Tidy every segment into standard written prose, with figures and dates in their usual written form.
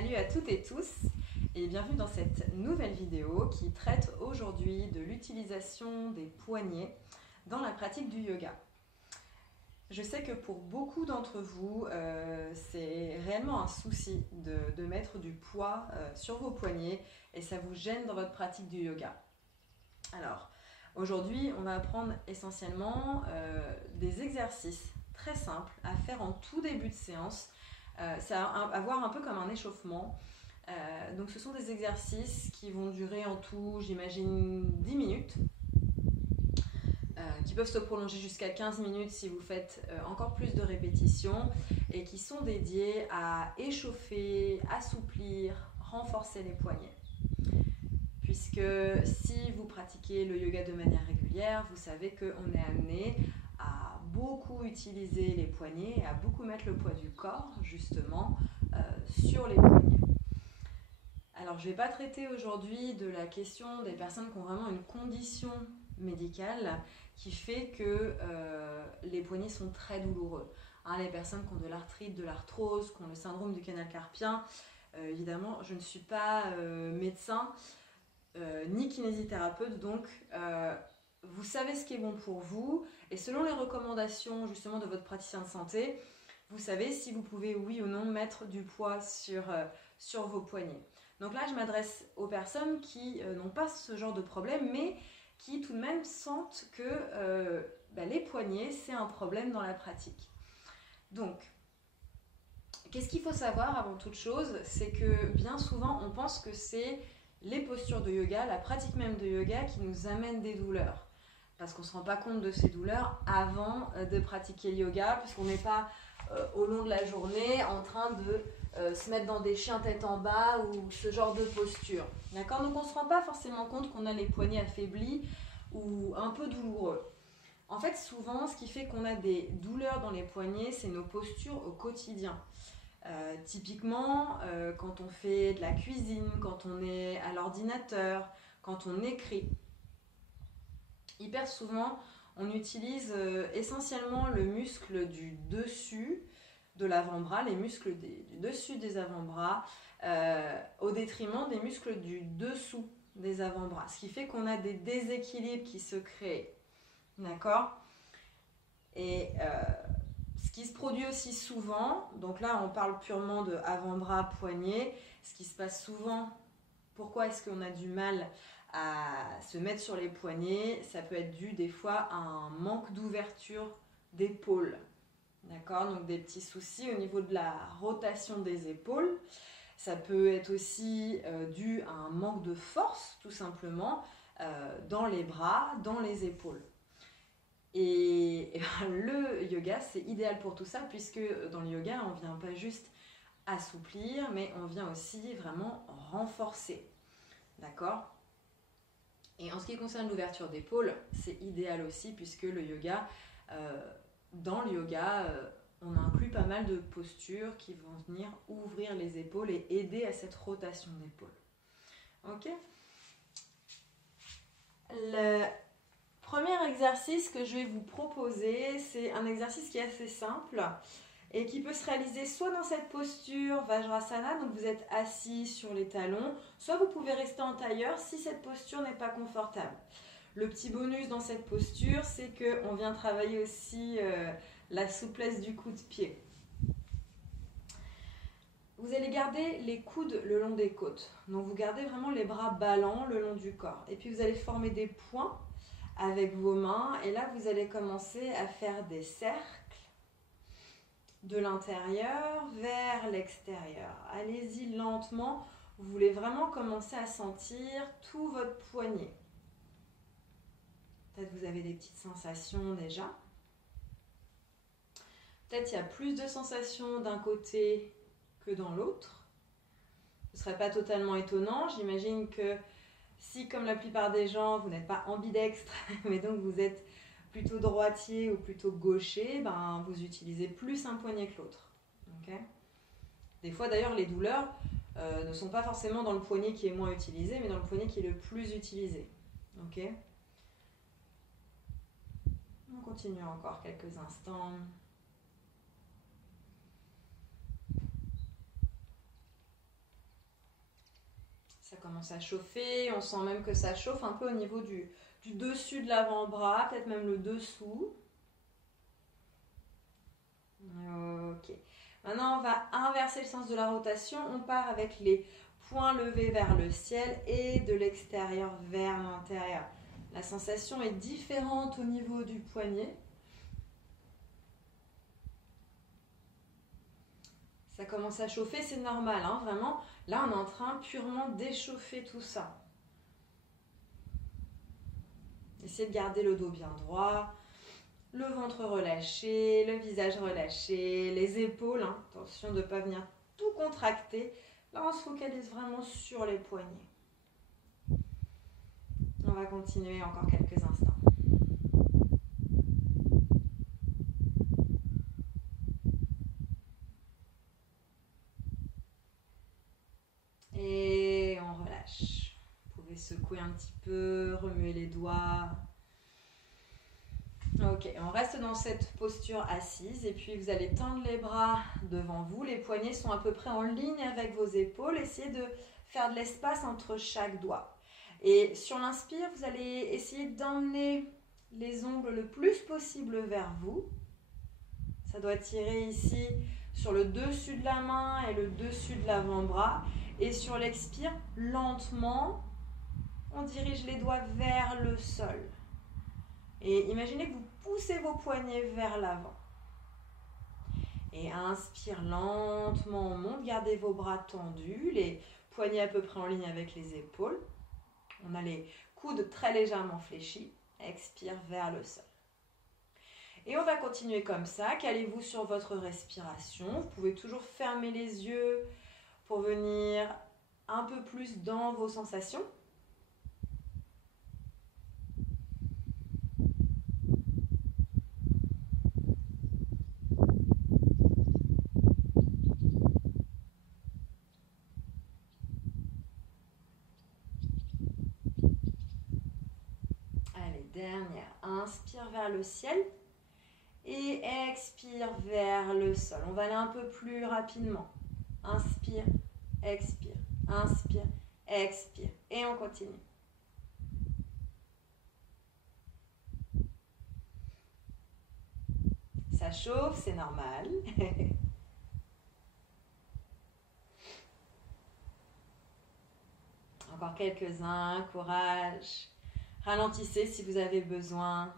Salut à toutes et tous et bienvenue dans cette nouvelle vidéo qui traite aujourd'hui de l'utilisation des poignets dans la pratique du yoga. Je sais que pour beaucoup d'entre vous, c'est réellement un souci de mettre du poids sur vos poignets et ça vous gêne dans votre pratique du yoga. Alors, aujourd'hui, on va apprendre essentiellement des exercices très simples à faire en tout début de séance. C'est à voir un peu comme un échauffement. Donc ce sont des exercices qui vont durer en tout, j'imagine, 10 minutes, qui peuvent se prolonger jusqu'à 15 minutes si vous faites encore plus de répétitions, et qui sont dédiés à échauffer, assouplir, renforcer les poignets. Puisque si vous pratiquez le yoga de manière régulière, vous savez qu'on est amené à beaucoup utiliser les poignets et à beaucoup mettre le poids du corps, justement, sur les poignets. Alors, je ne vais pas traiter aujourd'hui de la question des personnes qui ont vraiment une condition médicale qui fait que les poignets sont très douloureux. Les personnes qui ont de l'arthrite, de l'arthrose, qui ont le syndrome du canal carpien, évidemment, je ne suis pas médecin ni kinésithérapeute, donc vous savez ce qui est bon pour vous, et selon les recommandations justement de votre praticien de santé, vous savez si vous pouvez oui ou non mettre du poids sur vos poignets. Donc là, je m'adresse aux personnes qui n'ont pas ce genre de problème, mais qui tout de même sentent que les poignets, c'est un problème dans la pratique. Donc, qu'est-ce qu'il faut savoir avant toute chose? C'est que bien souvent, on pense que c'est les postures de yoga, la pratique même de yoga qui nous amène des douleurs. Parce qu'on ne se rend pas compte de ces douleurs avant de pratiquer le yoga, puisqu'on n'est pas au long de la journée en train de se mettre dans des chiens tête en bas ou ce genre de posture. D'accord? Donc on ne se rend pas forcément compte qu'on a les poignets affaiblis ou un peu douloureux. En fait, souvent, ce qui fait qu'on a des douleurs dans les poignets, c'est nos postures au quotidien. Typiquement, quand on fait de la cuisine, quand on est à l'ordinateur, quand on écrit, hyper souvent, on utilise essentiellement le muscle du dessus de l'avant-bras, les muscles du dessus des avant-bras, au détriment des muscles du dessous des avant-bras. Ce qui fait qu'on a des déséquilibres qui se créent. D'accord ? Et ce qui se produit aussi souvent, donc là on parle purement de avant-bras, poignet, ce qui se passe souvent, pourquoi est-ce qu'on a du mal à se mettre sur les poignets, ça peut être dû des fois à un manque d'ouverture d'épaule. D'accord, donc des petits soucis au niveau de la rotation des épaules. Ça peut être aussi dû à un manque de force, tout simplement, dans les bras, dans les épaules. Et le yoga, c'est idéal pour tout ça, puisque dans le yoga, on ne vient pas juste assouplir, mais on vient aussi vraiment renforcer. D'accord ? Et en ce qui concerne l'ouverture d'épaule, c'est idéal aussi, puisque le yoga, dans le yoga, on inclut pas mal de postures qui vont venir ouvrir les épaules et aider à cette rotation d'épaule. Ok ? Le premier exercice que je vais vous proposer, c'est un exercice qui est assez simple et qui peut se réaliser soit dans cette posture Vajrasana, donc vous êtes assis sur les talons, soit vous pouvez rester en tailleur si cette posture n'est pas confortable. Le petit bonus dans cette posture, c'est qu'on vient travailler aussi la souplesse du coup de pied. Vous allez garder les coudes le long des côtes, donc vous gardez vraiment les bras ballants le long du corps. Et puis vous allez former des points avec vos mains, et là vous allez commencer à faire des cercles de l'intérieur vers l'extérieur. Allez-y lentement, vous voulez vraiment commencer à sentir tout votre poignet. Peut-être vous avez des petites sensations déjà. Peut-être il y a plus de sensations d'un côté que dans l'autre. Ce ne serait pas totalement étonnant, j'imagine que si, comme la plupart des gens, vous n'êtes pas ambidextre, mais donc vous êtes plutôt droitier ou plutôt gaucher, vous utilisez plus un poignet que l'autre. Okay ? Des fois, d'ailleurs, les douleurs ne sont pas forcément dans le poignet qui est moins utilisé, mais dans le poignet qui est le plus utilisé. Okay ? On continue encore quelques instants. Ça commence à chauffer, on sent même que ça chauffe un peu au niveau du dessus de l'avant-bras, peut-être même le dessous. Ok. Maintenant, on va inverser le sens de la rotation. On part avec les poings levés vers le ciel et de l'extérieur vers l'intérieur. La sensation est différente au niveau du poignet. Ça commence à chauffer, c'est normal, hein, vraiment. Là, on est en train purement d'échauffer tout ça. Essayez de garder le dos bien droit, le ventre relâché, le visage relâché, les épaules. Hein. Attention de ne pas venir tout contracter. Là, on se focalise vraiment sur les poignets. On va continuer encore quelques instants. Et on relâche. Vous pouvez secouer un petit peu, remuer les doigts. Ok, on reste dans cette posture assise et puis vous allez tendre les bras devant vous. Les poignets sont à peu près en ligne avec vos épaules. Essayez de faire de l'espace entre chaque doigt. Et sur l'inspire, vous allez essayer d'emmener les ongles le plus possible vers vous. Ça doit tirer ici sur le dessus de la main et le dessus de l'avant-bras. Et sur l'expire, lentement, on dirige les doigts vers le sol. Et imaginez que vous poussez vos poignets vers l'avant. Et inspire lentement, on monte, gardez vos bras tendus, les poignets à peu près en ligne avec les épaules. On a les coudes très légèrement fléchis. Expire vers le sol. Et on va continuer comme ça. Calez-vous sur votre respiration. Vous pouvez toujours fermer les yeux pour venir un peu plus dans vos sensations. Allez, dernière. Inspire vers le ciel et expire vers le sol. On va aller un peu plus rapidement. Inspire, expire, inspire, expire. Et on continue. Ça chauffe, c'est normal. Encore quelques-uns, courage. Ralentissez si vous avez besoin.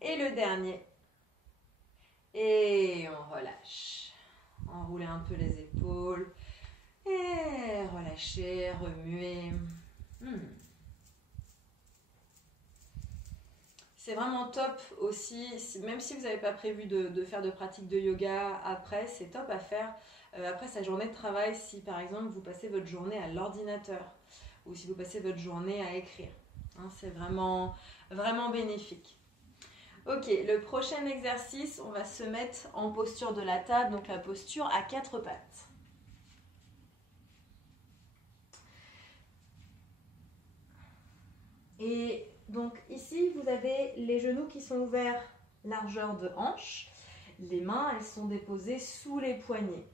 Et le dernier. Et on relâche. Enroulez un peu les épaules. Et relâchez, remuez. C'est vraiment top aussi, même si vous n'avez pas prévu de faire de pratique de yoga après, c'est top à faire après sa journée de travail si par exemple vous passez votre journée à l'ordinateur ou si vous passez votre journée à écrire. Hein, c'est vraiment, vraiment bénéfique. Ok, le prochain exercice, on va se mettre en posture de la table, donc la posture à 4 pattes. Et donc ici, vous avez les genoux qui sont ouverts largeur de hanche. Les mains, elles sont déposées sous les poignets.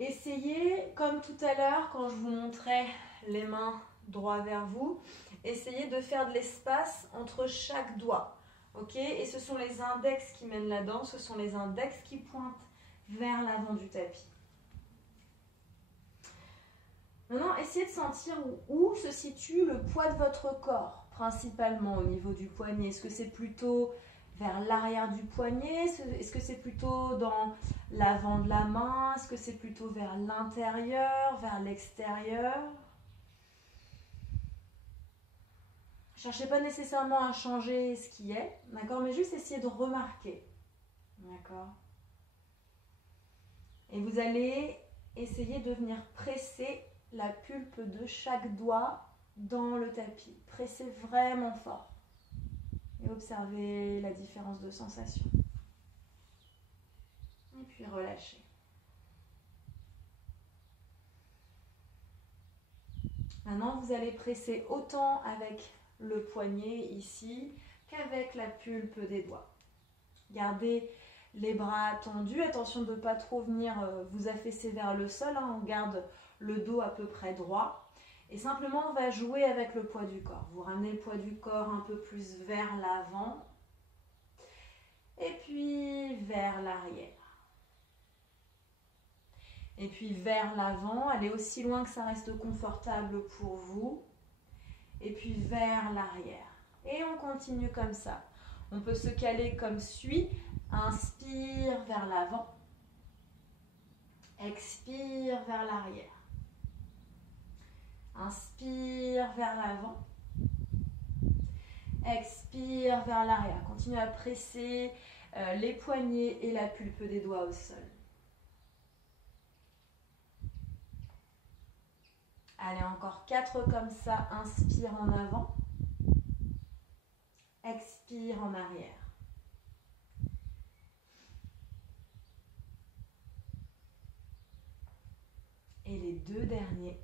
Essayez, comme tout à l'heure, quand je vous montrais les mains droit vers vous, essayez de faire de l'espace entre chaque doigt. Ok ? Et ce sont les index qui mènent là-dedans, ce sont les index qui pointent vers l'avant du tapis. Maintenant, essayez de sentir où se situe le poids de votre corps, principalement au niveau du poignet. Est-ce que c'est plutôt vers l'arrière du poignet? Est-ce que c'est plutôt dans l'avant de la main? Est-ce que c'est plutôt vers l'intérieur, vers l'extérieur? Cherchez pas nécessairement à changer ce qui est, d'accord? Mais juste essayez de remarquer, d'accord? Et vous allez essayer de venir presser la pulpe de chaque doigt dans le tapis. Pressez vraiment fort. Et observez la différence de sensation. Et puis relâchez. Maintenant, vous allez presser autant avec le poignet ici qu'avec la pulpe des doigts. Gardez Les bras tendus, attention de ne pas trop venir vous affaisser vers le sol, hein, on garde le dos à peu près droit. Et simplement, on va jouer avec le poids du corps. Vous ramenez le poids du corps un peu plus vers l'avant et puis vers l'arrière. Et puis vers l'avant, allez aussi loin que ça reste confortable pour vous. Et puis vers l'arrière. Et on continue comme ça. On peut se caler comme suit. Inspire vers l'avant. Expire vers l'arrière. Inspire vers l'avant. Expire vers l'arrière. Continue à presser les poignets et la pulpe des doigts au sol. Allez, encore 4 comme ça. Inspire en avant. Expire en arrière. Et les 2 derniers.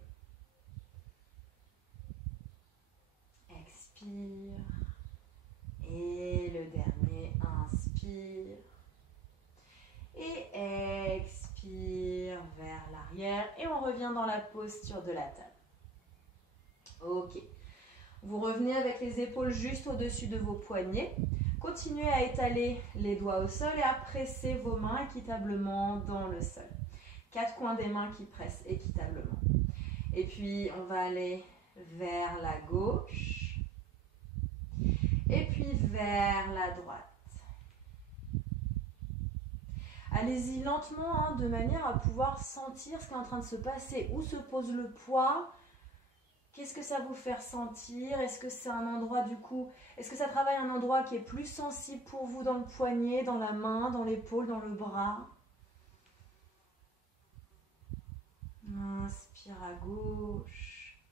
Expire. Et le dernier, inspire. Et expire vers l'arrière. Et on revient dans la posture de la table. Ok. Vous revenez avec les épaules juste au-dessus de vos poignets. Continuez à étaler les doigts au sol et à presser vos mains équitablement dans le sol. 4 coins des mains qui pressent équitablement. Et puis, on va aller vers la gauche. Et puis, vers la droite. Allez-y lentement, hein, de manière à pouvoir sentir ce qui est en train de se passer. Où se pose le poids? Qu'est-ce que ça vous fait ressentir? Est-ce que c'est un endroit du coup, est-ce que ça travaille un endroit qui est plus sensible pour vous dans le poignet, dans la main, dans l'épaule, dans le bras? Inspire à gauche.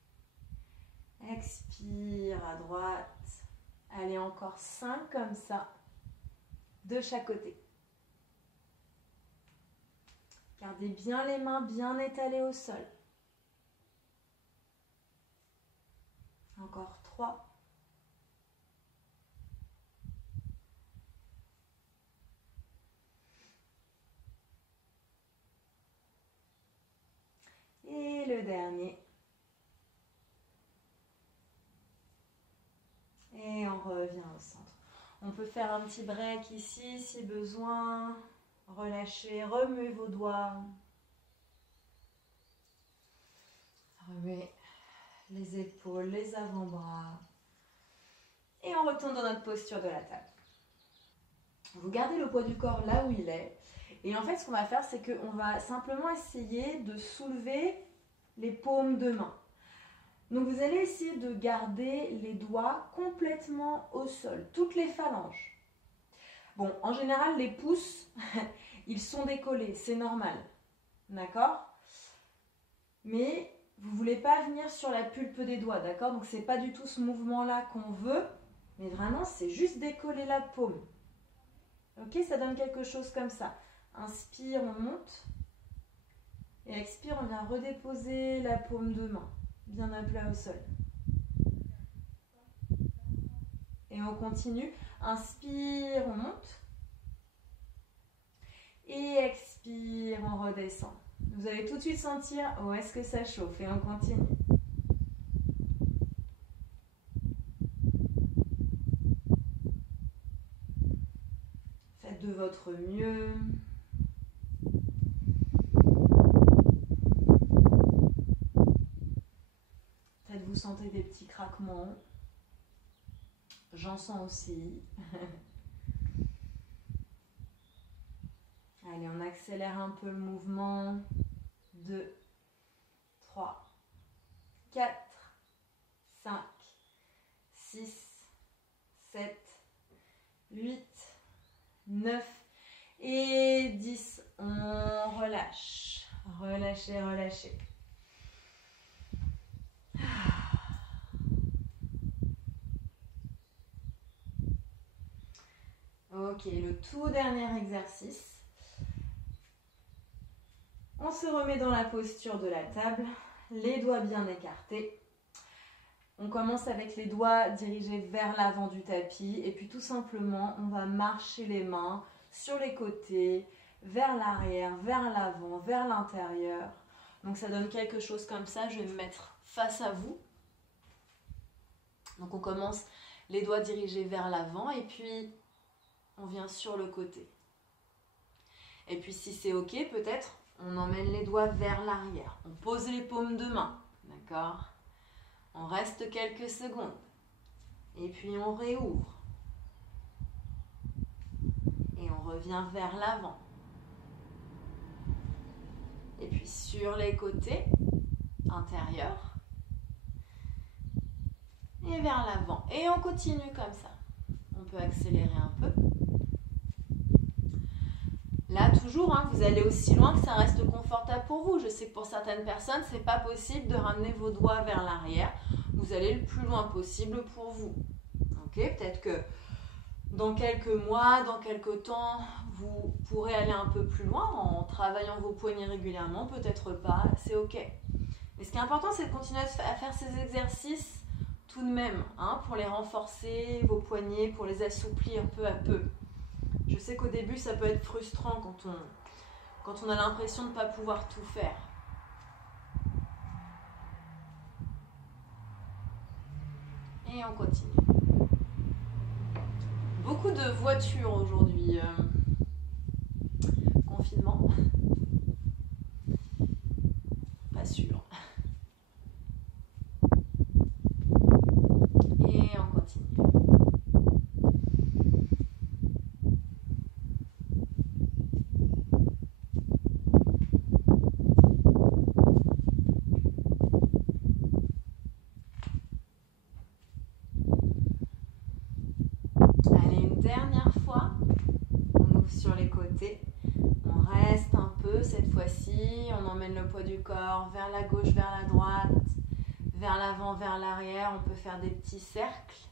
Expire à droite. Allez, encore 5 comme ça, de chaque côté. Gardez bien les mains bien étalées au sol. Encore 3. Et le dernier. Et on revient au centre. On peut faire un petit break ici si besoin. Relâchez, remuez vos doigts. Remuez les épaules, les avant-bras. Et on retourne dans notre posture de la table. Vous gardez le poids du corps là où il est. Et en fait, ce qu'on va faire, c'est qu'on va simplement essayer de soulever les paumes de main. Donc, vous allez essayer de garder les doigts complètement au sol, toutes les phalanges. Bon, en général, les pouces, ils sont décollés, c'est normal. D'accord? Mais vous ne voulez pas venir sur la pulpe des doigts, d'accord? Donc, ce n'est pas du tout ce mouvement-là qu'on veut, mais vraiment, c'est juste décoller la paume. Ok, ça donne quelque chose comme ça. Inspire, on monte. Et expire, on vient redéposer la paume de main, bien à plat au sol. Et on continue. Inspire, on monte. Et expire, on redescend. Vous allez tout de suite sentir où est-ce que ça chauffe. Et on continue. Faites de votre mieux. Peut-être vous sentez des petits craquements. J'en sens aussi. Allez, on accélère un peu le mouvement. 2, 3, 4, 5, 6, 7, 8, 9 et 10. On relâche. Relâchez, relâchez. Ok, le tout dernier exercice. On se remet dans la posture de la table, les doigts bien écartés. On commence avec les doigts dirigés vers l'avant du tapis et puis tout simplement, on va marcher les mains sur les côtés, vers l'arrière, vers l'avant, vers l'intérieur. Donc ça donne quelque chose comme ça. Je vais me mettre face à vous. Donc on commence les doigts dirigés vers l'avant et puis on vient sur le côté. Et puis si c'est ok, peut-être on emmène les doigts vers l'arrière. On pose les paumes de main, d'accord? On reste quelques secondes. Et puis on réouvre. Et on revient vers l'avant. Et puis sur les côtés intérieurs. Et vers l'avant. Et on continue comme ça. On peut accélérer un peu. Là, toujours, vous allez aussi loin que ça reste confortable pour vous. Je sais que pour certaines personnes, ce n'est pas possible de ramener vos doigts vers l'arrière. Vous allez le plus loin possible pour vous. Ok, peut-être que dans quelques mois, dans quelques temps, vous pourrez aller un peu plus loin en travaillant vos poignets régulièrement. Peut-être pas, c'est ok. Mais ce qui est important, c'est de continuer à faire ces exercices tout de même, pour les renforcer, vos poignets, pour les assouplir peu à peu. Je sais qu'au début, ça peut être frustrant quand on a l'impression de ne pas pouvoir tout faire. Et on continue. Beaucoup de voitures aujourd'hui. Confinement. Pas sûr. Et on continue. Allez, une dernière fois. On ouvre sur les côtés. On reste un peu cette fois-ci. On emmène le poids du corps vers la gauche, vers la droite, vers l'avant, vers l'arrière. On peut faire des petits cercles.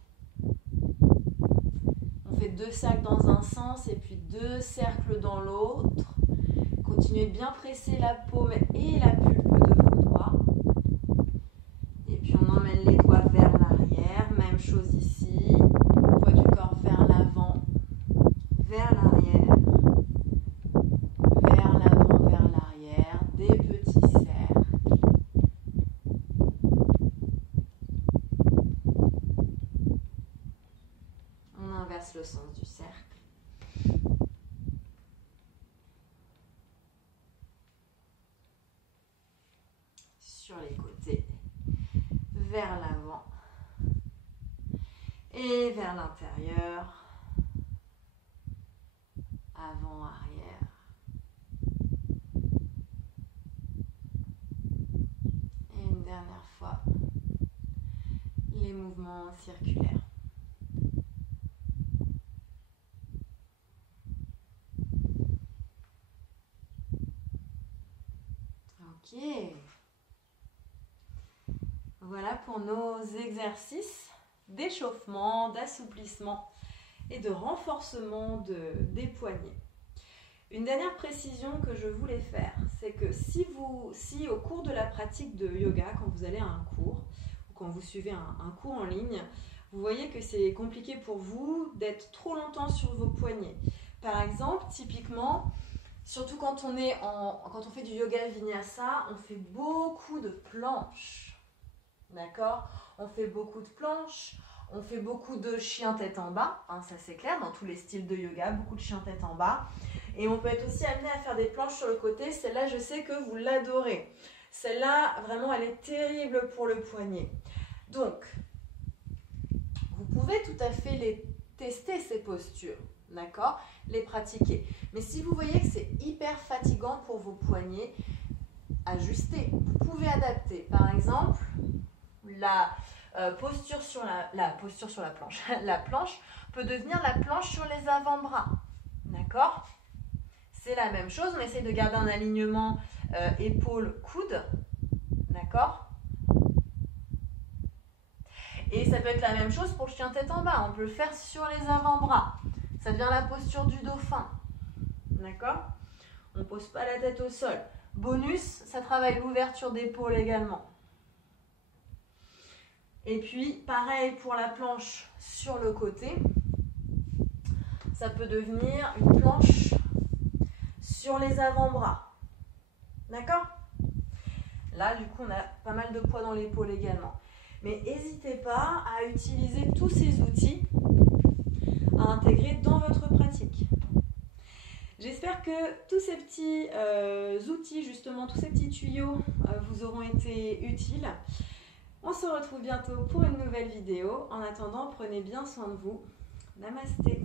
On fait 2 cercles dans un sens et puis 2 cercles dans l'autre. Continuez de bien presser la paume et la pulpe de vos doigts. Et puis on emmène les doigts vers l'arrière. Même chose ici. Poids du corps vers l'avant, vers l'arrière. Vers l'avant, vers l'arrière. Des petits cercles. On inverse le sens du cercle. Sur les côtés, vers l'avant et vers l'intérieur, avant, arrière. Et une dernière fois, les mouvements circulaires. Ok. Voilà pour nos exercices d'échauffement, d'assouplissement et de renforcement des poignets. Une dernière précision que je voulais faire, c'est que si au cours de la pratique de yoga, quand vous allez à un cours, ou quand vous suivez un cours en ligne, vous voyez que c'est compliqué pour vous d'être trop longtemps sur vos poignets. Par exemple, typiquement, surtout quand on fait du yoga vinyasa, on fait beaucoup de planches. D'accord? On fait beaucoup de planches, on fait beaucoup de chien tête en bas, ça c'est clair, dans tous les styles de yoga, beaucoup de chien tête en bas. Et on peut être aussi amené à faire des planches sur le côté, celle-là je sais que vous l'adorez. Celle-là, vraiment, elle est terrible pour le poignet. Donc, vous pouvez tout à fait les tester ces postures, d'accord? Les pratiquer. Mais si vous voyez que c'est hyper fatigant pour vos poignets, ajustez. Vous pouvez adapter. Par exemple, la posture sur la planche. La planche peut devenir la planche sur les avant-bras. D'accord? C'est la même chose. On essaie de garder un alignement épaule-coude. D'accord? Et ça peut être la même chose pour le chien tête en bas. On peut le faire sur les avant-bras. Ça devient la posture du dauphin. D'accord? On ne pose pas la tête au sol. Bonus, ça travaille l'ouverture d'épaule également. Et puis, pareil pour la planche sur le côté. Ça peut devenir une planche sur les avant-bras. D'accord? Là, du coup, on a pas mal de poids dans l'épaule également. Mais n'hésitez pas à utiliser tous ces outils à intégrer dans votre pratique. J'espère que tous ces petits outils, justement, tous ces petits tuyaux vous auront été utiles. On se retrouve bientôt pour une nouvelle vidéo. En attendant, prenez bien soin de vous. Namasté.